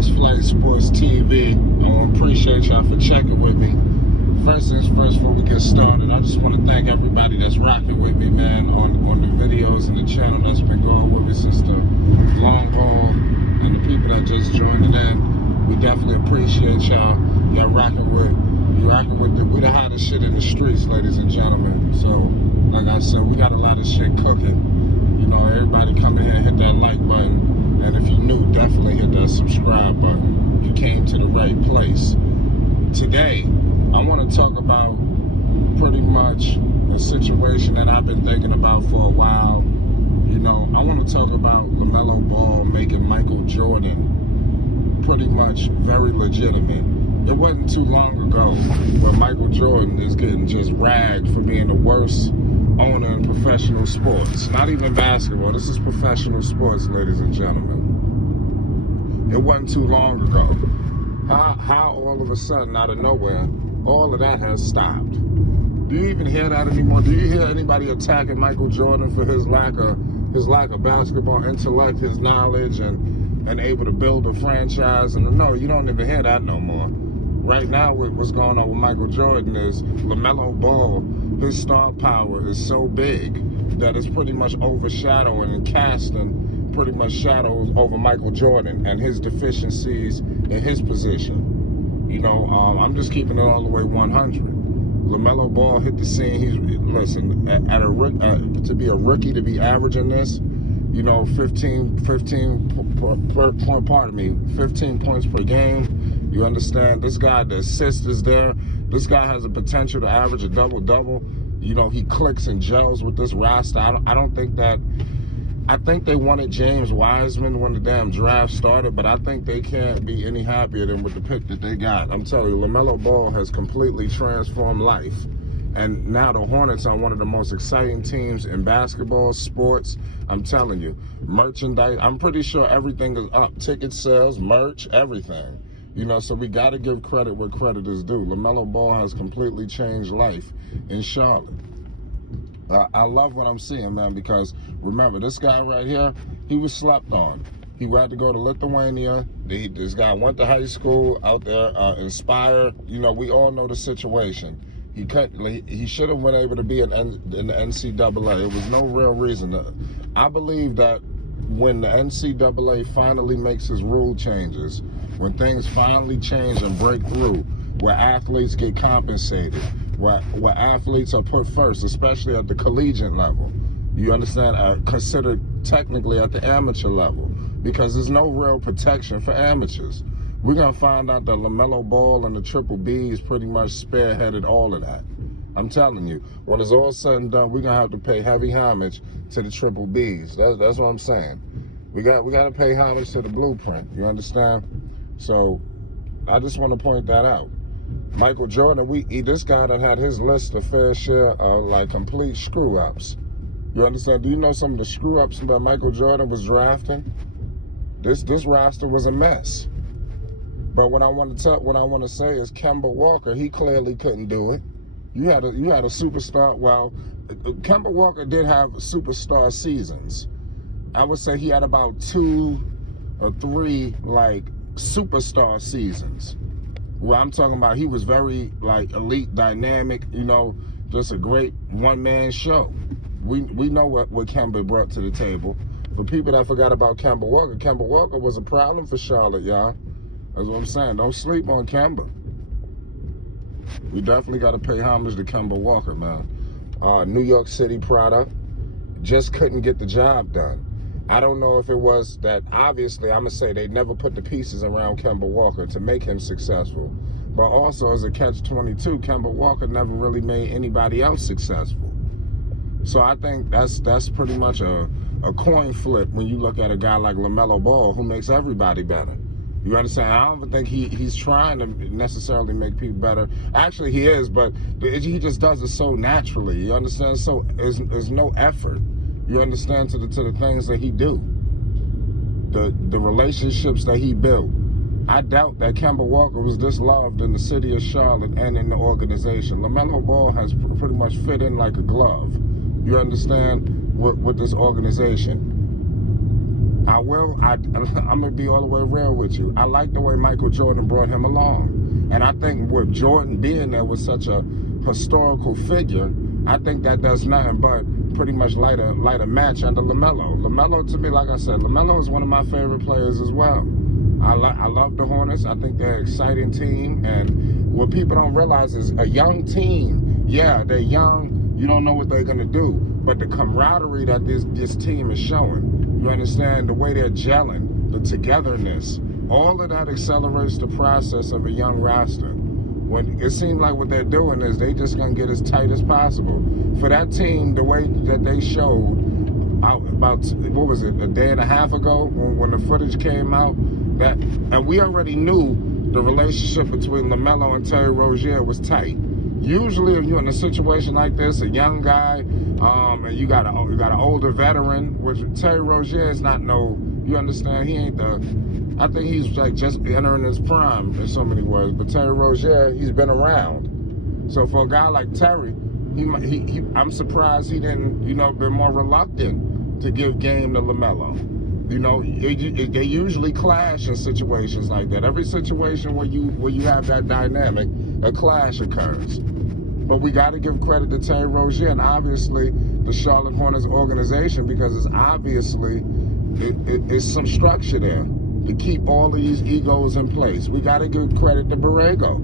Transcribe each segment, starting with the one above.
First Flight Sports TV. I want to appreciate y'all for checking with me. First things first, before we get started, I just want to thank everybody that's rocking with me, man, on the videos and the channel that's been going with me since the long haul, and the people that just joined it in. We definitely appreciate y'all. Y'all rocking with we the hottest shit in the streets, ladies and gentlemen. So, like I said, we got a lot of shit cooking. You know, everybody come in here and hit that like button. And if you're new, definitely hit that subscribe button. You came to the right place. Today, I want to talk about pretty much a situation that I've been thinking about for a while. You know, I want to talk about Lamelo Ball making Michael Jordan pretty much very legitimate. It wasn't too long ago where Michael Jordan is getting just ragged for being the worst owner in professional sports. Not even basketball. This is professional sports, ladies and gentlemen. It wasn't too long ago. How all of a sudden, out of nowhere, all of that has stopped. Do you even hear that anymore? Do you hear anybody attacking Michael Jordan for his lack of basketball intellect, his knowledge, and able to build a franchise? And no, you don't even hear that no more. Right now, what's going on with Michael Jordan is Lamelo Ball, his star power is so big that it's pretty much overshadowing and casting pretty much shadows over Michael Jordan and his deficiencies in his position. You know, I'm just keeping it all the way 100. Lamelo Ball hit the scene. Listen, to be a rookie, to be averaging this, you know, 15 points per game. You understand? This guy, the assist is there. This guy has the potential to average a double-double. You know, he clicks and gels with this roster. I think they wanted James Wiseman when the damn draft started, but I think they can't be any happier than with the pick that they got. I'm telling you, Lamelo Ball has completely transformed life. And now the Hornets are one of the most exciting teams in basketball, sports. I'm telling you, merchandise, I'm pretty sure everything is up. Ticket sales, merch, everything. You know, so we got to give credit where credit is due. Lamelo Ball has completely changed life in Charlotte. I love what I'm seeing, man, because remember, this guy right here, he was slept on. He had to go to Lithuania. This guy went to high school out there, Inspire. You know, we all know the situation. He should have been able to be in the NCAA. It was no real reason. I believe that when the NCAA finally makes his rule changes, when things finally change and break through, where athletes get compensated, where athletes are put first, especially at the collegiate level, you understand, considered technically at the amateur level, because there's no real protection for amateurs. We're going to find out that Lamelo Ball and the Triple B's pretty much spearheaded all of that. I'm telling you, when it's all said and done, we're going to have to pay heavy homage to the Triple B's. That's what I'm saying. We got to pay homage to the blueprint, you understand? So I just want to point that out. Michael Jordan, this guy that had his list of fair share of like complete screw-ups. You understand? Do you know some of the screw-ups that Michael Jordan was drafting? This roster was a mess. But what I want to say is Kemba Walker, he clearly couldn't do it. You had a superstar. Well, Kemba Walker did have superstar seasons. I would say he had about 2 or 3 like superstar seasons. Well, I'm talking about he was very like elite, dynamic, you know, just a great one-man show. We know what Kemba brought to the table. For people that forgot about Kemba Walker was a problem for Charlotte, y'all. That's what I'm saying. Don't sleep on Kemba. We definitely got to pay homage to Kemba Walker, man. New York City product. Just couldn't get the job done. I don't know if it was that, obviously, I'm going to say they never put the pieces around Kemba Walker to make him successful. But also, as a catch-22, Kemba Walker never really made anybody else successful. So I think that's pretty much a coin flip when you look at a guy like Lamelo Ball, who makes everybody better. You understand? I don't even think he's trying to necessarily make people better. Actually, he is, but he just does it so naturally. You understand? So there's no effort. You understand, to the things that he do, the relationships that he built. I doubt that Kemba Walker was this loved in the city of Charlotte and in the organization. Lamelo Ball has pretty much fit in like a glove. You understand, with this organization. I'm gonna be all the way real with you. I like the way Michael Jordan brought him along, and I think with Jordan being there was such a historical figure, I think that does nothing but pretty much light a match under Lamelo. Lamelo, to me, like I said, Lamelo is one of my favorite players as well. I love the Hornets. I think they're an exciting team, and what people don't realize is a young team. Yeah, they're young. You don't know what they're gonna do, but the camaraderie that this team is showing, you understand, the way they're gelling, the togetherness, all of that accelerates the process of a young roster. When it seems like what they're doing is they just gonna get as tight as possible. For that team, the way that they showed about, what was it, a day and a half ago when the footage came out, and we already knew the relationship between Lamelo and Terry Rozier was tight. Usually, if you're in a situation like this, a young guy, and you got an older veteran, which Terry Rozier is not you understand, he ain't I think he's like just entering his prime in so many words. But Terry Rozier, he's been around. So for a guy like Terry, I'm surprised he didn't, been more reluctant to give game to Lamelo. They usually clash in situations like that. Every situation where you have that dynamic, a clash occurs. But we got to give credit to Terry Rozier and obviously the Charlotte Hornets organization, because it's obviously it's some structure there to keep all of these egos in place. We got to give credit to Borrego.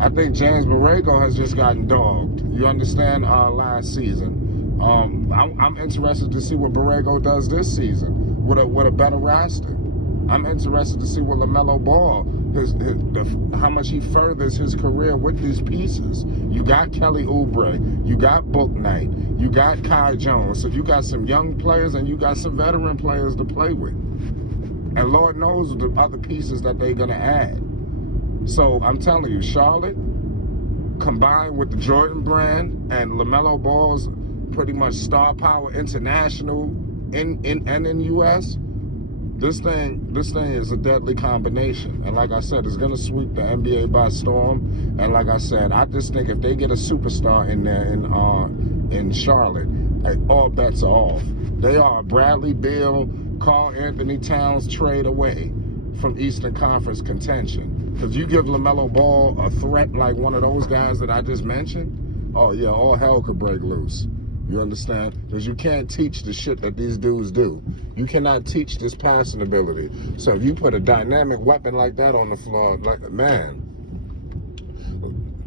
I think James Borrego has just gotten dogged. You understand? Last season. I'm interested to see what Borrego does this season with a better roster. I'm interested to see what Lamelo Ball, how much he furthers his career with these pieces. You got Kelly Oubre, you got Book Knight, you got Kai Jones. So you got some young players and you got some veteran players to play with. And Lord knows the other pieces that they're going to add. So I'm telling you, Charlotte, combined with the Jordan brand and Lamelo Ball's pretty much star power international in U.S., this thing is a deadly combination. And like I said, it's going to sweep the NBA by storm. And like I said, I just think if they get a superstar in there in Charlotte, all bets are off. They are a Bradley Beal, Karl Anthony Towns trade away from Eastern Conference contention. Because you give LaMelo Ball a threat like one of those guys that I just mentioned, oh yeah, all hell could break loose. You understand? Because you can't teach the shit that these dudes do. You cannot teach this passing ability. So if you put a dynamic weapon like that on the floor, man,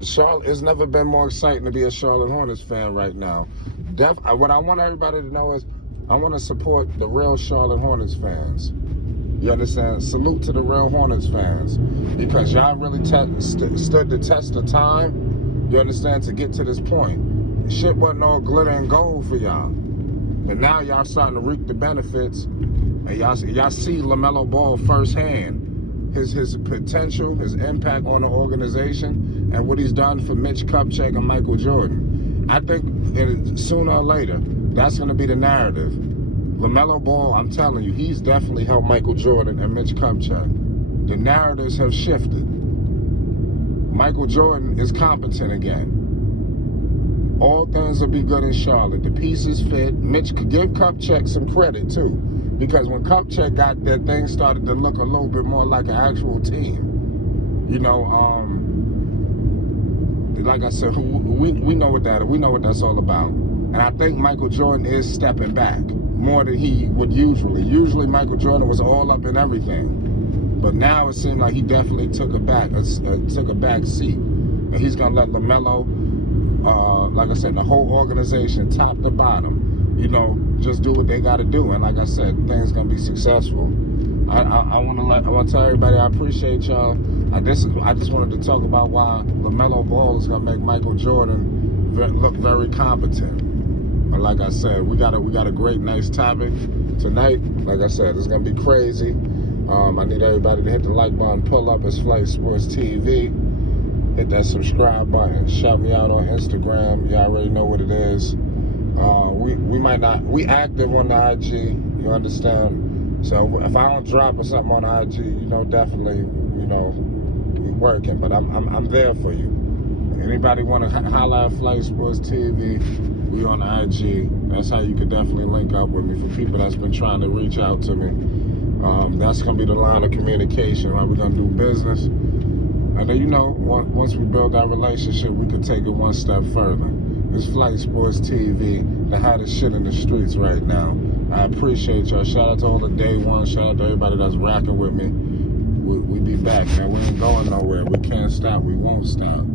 Charlotte, it's never been more exciting to be a Charlotte Hornets fan right now. What I want everybody to know is I want to support the real Charlotte Hornets fans. You understand? Salute to the real Hornets fans, because y'all really stood the test of time. You understand? To get to this point. Shit wasn't all glitter and gold for y'all. And now y'all starting to reap the benefits. And y'all see LaMelo Ball firsthand. His potential, his impact on the organization, and what he's done for Mitch Kupchak and Michael Jordan. I think sooner or later, that's going to be the narrative. LaMelo Ball, I'm telling you, he's definitely helped Michael Jordan and Mitch Kupchak. The narratives have shifted. Michael Jordan is competent again. All things will be good in Charlotte. The pieces fit. Mitch could give Kupchak some credit, too. Because when Kupchak got there, things started to look a little bit more like an actual team. You know, like I said, we know what that's all about. And I think Michael Jordan is stepping back more than he would usually. Usually Michael Jordan was all up in everything. But now it seemed like he definitely took a back seat. And he's going to let LaMelo, like I said, the whole organization, top to bottom, just do what they got to do. And like I said, things gonna be successful. I want to tell everybody I appreciate y'all. I just wanted to talk about why LaMelo Ball is gonna make Michael Jordan look very competent. But like I said, we got a great, nice topic tonight. Like I said, it's gonna be crazy. I need everybody to hit the like button, pull up. It's Flight Sports TV. Hit that subscribe button. Shout me out on Instagram. Y'all already know what it is. We active on the IG. You understand? So if I don't drop or something on the IG, definitely, we working. But I'm there for you. Anybody want to holler at Flight Sports TV? We on IG. That's how you could definitely link up with me. For people that's been trying to reach out to me, that's gonna be the line of communication. Right, we're gonna do business, and then once we build that relationship, we could take it one step further. It's Flight Sports TV, the hottest shit in the streets right now. I appreciate y'all. Shout out to all the day ones. Shout out to everybody that's rocking with me. We be back, man. We ain't going nowhere. We can't stop. We won't stop.